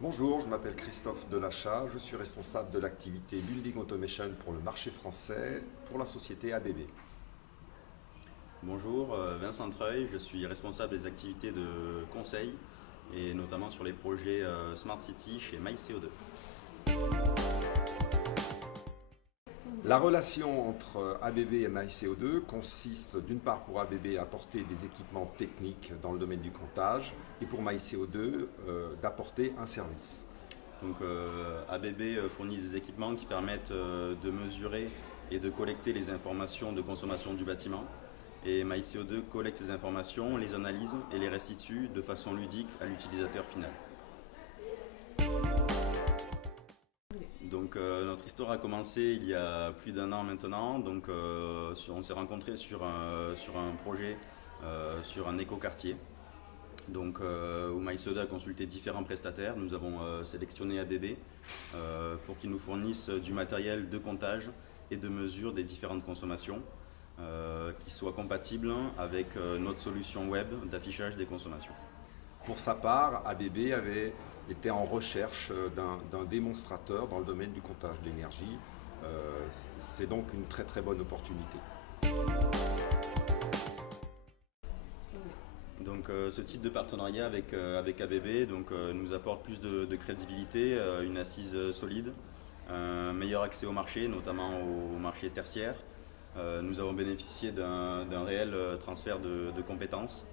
Bonjour, je m'appelle Christophe Delachat, je suis responsable de l'activité Building Automation pour le marché français pour la société ABB. Bonjour, Vincent Treuil, je suis responsable des activités de conseil et notamment sur les projets Smart City chez MyCO2. La relation entre ABB et MyCO2 consiste d'une part pour ABB à apporter des équipements techniques dans le domaine du comptage et pour MyCO2 d'apporter un service. Donc ABB fournit des équipements qui permettent de mesurer et de collecter les informations de consommation du bâtiment. Et MyCO2 collecte ces informations, les analyse et les restitue de façon ludique à l'utilisateur final. Donc notre histoire a commencé il y a plus d'un an maintenant. Donc on s'est rencontrés sur un projet sur un écoquartier. Donc où MyCO2 a consulté différents prestataires. Nous avons sélectionné ABB pour qu'ils nous fournissent du matériel de comptage et de mesure des différentes consommations qui soit compatible avec notre solution web d'affichage des consommations. Pour sa part, ABB avait été en recherche d'un démonstrateur dans le domaine du comptage d'énergie. C'est donc une très très bonne opportunité. Donc ce type de partenariat avec ABB nous apporte plus de crédibilité, une assise solide, un meilleur accès au marché, notamment au marché tertiaire. Nous avons bénéficié d'un réel transfert de compétences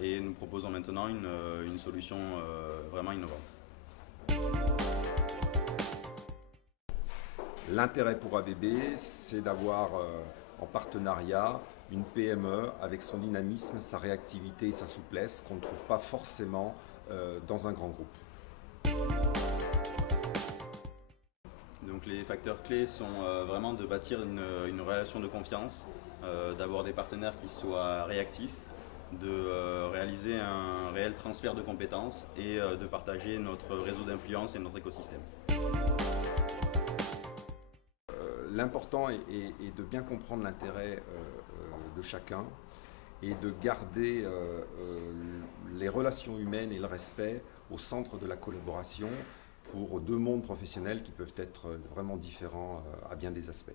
et nous proposons maintenant une solution vraiment innovante. L'intérêt pour ABB, c'est d'avoir en partenariat une PME avec son dynamisme, sa réactivité et sa souplesse qu'on ne trouve pas forcément dans un grand groupe. Donc les facteurs clés sont vraiment de bâtir une relation de confiance, d'avoir des partenaires qui soient réactifs, de réaliser un réel transfert de compétences et de partager notre réseau d'influence et notre écosystème. L'important est de bien comprendre l'intérêt de chacun et de garder les relations humaines et le respect au centre de la collaboration pour deux mondes professionnels qui peuvent être vraiment différents à bien des aspects.